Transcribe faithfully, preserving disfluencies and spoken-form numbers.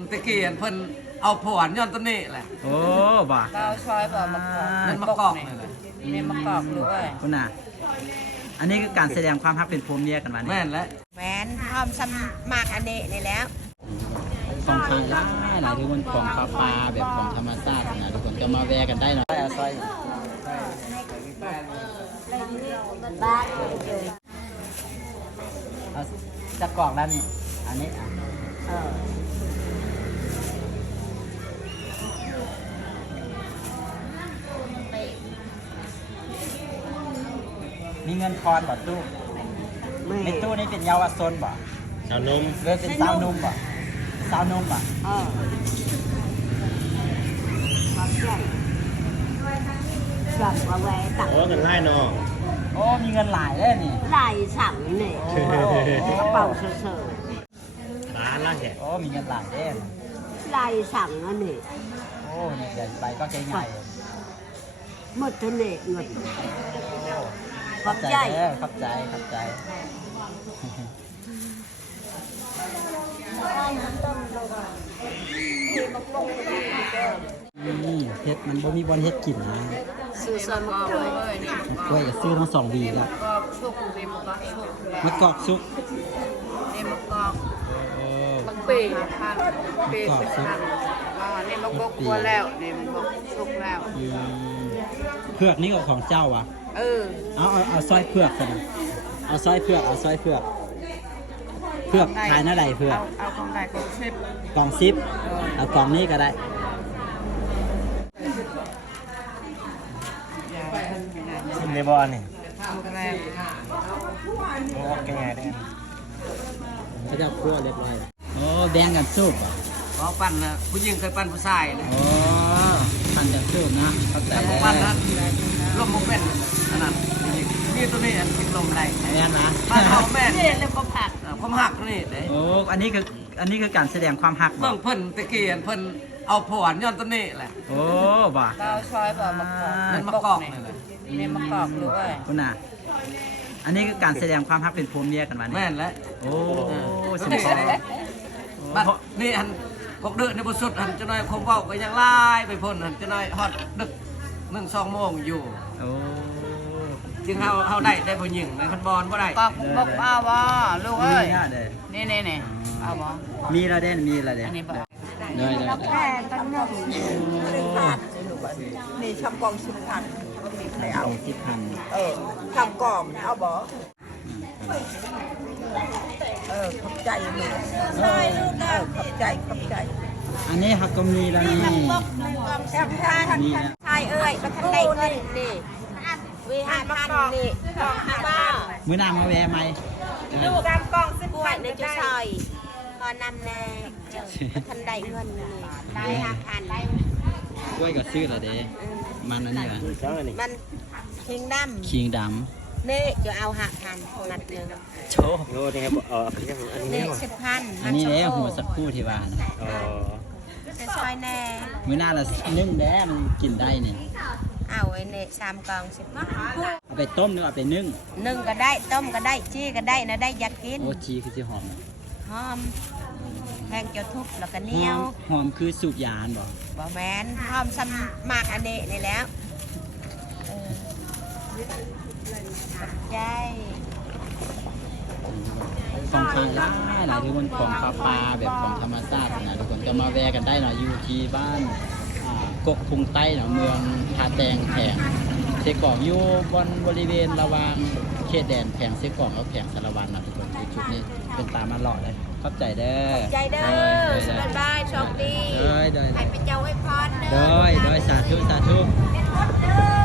ตะกี้เพิ่นเอาผวนย้อนต้นนี้แหละโอ้บ่เราซอยบ่มะกอกนั่นมะกอกนี่แหละนี่มะกอกด้วยคุณน่ะอันนี้คือการแสดงความรักเป็นผัวเมียกันมาเนี่ยแม่นแล้วแม่นพร้อมสมัครอันนี้นี่แล้วสองทางล่าหลายทุกคนของปลาปลาแบบของธรรมชาตินะทุกคนก็มาแวะกันได้หน่อยเอาซอยเอาจะกรอกแล้วนี่อันนี้อ่ะมีเงินทอนบ่ตู้ในตู้นี้เป็นเยาวชนบ่สาวนมเรือเป็นสาวนมบ่สาวนมบ่เออสั่งมาแวะตักโอ้เงินให้เนาะโอ้มีเงินหลายเลยนี่ไหลสั่งนี่กระเป๋าเสือร้านละแหะโอ้มีเงินหลายเด้นไหลสั่งอันนี้โอ้เนี่ยใหญ่ใบก็ใจใหญ่หมดตัวนี้เงินขอบใจเด้อขอบใจขอบใจนี่เฮ็ดมันบ่มีบอลเฮ็ดกินนะซื้อซอยมะกอกเลยนี่กล้วยก็ซื้อทั้งสองวีแล้วกอกชุกนี่มะกอกชุกมะกอกซุกนี่มะกอกโอ้มะปีพันปีเป็นพันอ๋อนี่มะกอกกลัวแล้วนี่มะกอกชุกแล้วอืมเผือกนี่ก็ของเจ้าว่ะเออเอาเอาเอาซอยเผือกกันนะเอาซอยเผือกเอาซอยเผือกเผือกขายหน้าใดเผือกเอาเอาของใดของชิปกล่องซิปเอากล่องนี้ก็ได้ชิมในบอลนี่ลูกแรกโอ้แกไงได้เขาจะคั่วเรียบร้อยโอ้แบ่งกันสูบอ่ะขอปั้นนะผู้หญิงเคยปั้นผู้ชายนะโอ้ปั่นกันสูบนะเข้าใจแต่แล้บ่วปั้นนั้นลมบ่เป็นอันนั้นมีตัวนี้อันกินลมได้แม่นนะบ้านเฮาแม่นนี่เลยก็ผักอ่าความหักนี่เด้โอ้อันนี้คืออันนี้คือการแสดงความหักบ่เบิ่งเพิ่นตะกี้เพิ่นเอาผวนย้อนต้นนี้แหละโอ้บ่เราซอยบ่มะกอกนั่นมะกอกนี่แหละนี่มะกอกด้วยคุณน่ะอันนี้คือการแสดงความรักเป็นผัวเมียกันมาเนี่ยแม่นแล้วโอ้สตัวมนี้บูรเด้ณ์บัดนี่อันพวกเด้อในบ่สุดอันจะน้อยคงเว้าก็ยังลายไปพ่นอันจะน้อยฮอดดึกหนึ่งสองโมงอยู่โอ้จึงเฮาเฮาได้ได้ผู้หญิงในคันบอลบ่ได้กอกบกเอาบ่ลูกมีเอ้ยนะเด้อนี่นี่นี่เอาบ่มีแล้วเด้นมีแล้วเด้อันนี้บ่ได้ได้ได้แค่ตั้งหนึ่งนี่ทำกล่องสิบพันไม่เอาเอาสิบพันเออทำกล่องเอาบอเออขอบใจลูกเออขอบใจขอบใจอันนี้ฮักก็มีแล้วนี่แอมท่านมีนะชายเอ้ยก็ทันได้เงินนี่วิหารพันนี่กองห้าบ้ามื้อหน้ามาแวะไหมลูกทำกล่องสิบกล้วยพันในจุซอยตอนนำแน่ก็ทันได้เงินนี่ได้ห้าพันได้กล้วยก็ซื้อแล้วเด้มันอันนี้วะช่างอันนี้มันคิงดคิงดำนี่จะเอาห้าพันนัดหนึ่งำโชโอ้นี่ครับเอออันนี้อันนี้นี่เนี่ยสิบพันอันนี้แหละหัวสักครู่ที่ว่านะอ๋อจะซอยแน่มื้อหน้าละนึ่งแด้มันกินได้นี่เอาไอ้นี่สามกองสิบพันเอาไปต้มหรือเอาไปนึ่งนึ่งก็ได้ต้มก็ได้จี้ก็ได้นะได้อยากกินโอ้ชีคือสิหอมนะหอมแทงเจ้าทุบแล้วก็หเหนียอวมหอมคือสูบยาอันบ่บ่แมนหอมสมากอันนี้นี่แล้วเออใจของทางล่าหลายทุกคนของปลาปลาแบบของธรรมชาตินะทุกคนก็มาแวะกันได้หน่อยอยู่ที่บ้านอ่ากกพุงใต้เนาะเมืองทาแตงแขงเซกองอยู่บนบริเวณระหว่างเขตแดนแขงเซกองกับแขงสารวันนะทุกคนที่จุดนี้เป็นตามาหล่อเลยขอบใจเด้อใจเด้อเด้สบายบายโชคดีเด้อเด้อให้เป็นเจ้าให้พรเด้เด้อเด้อสาธุสาธุเด้อ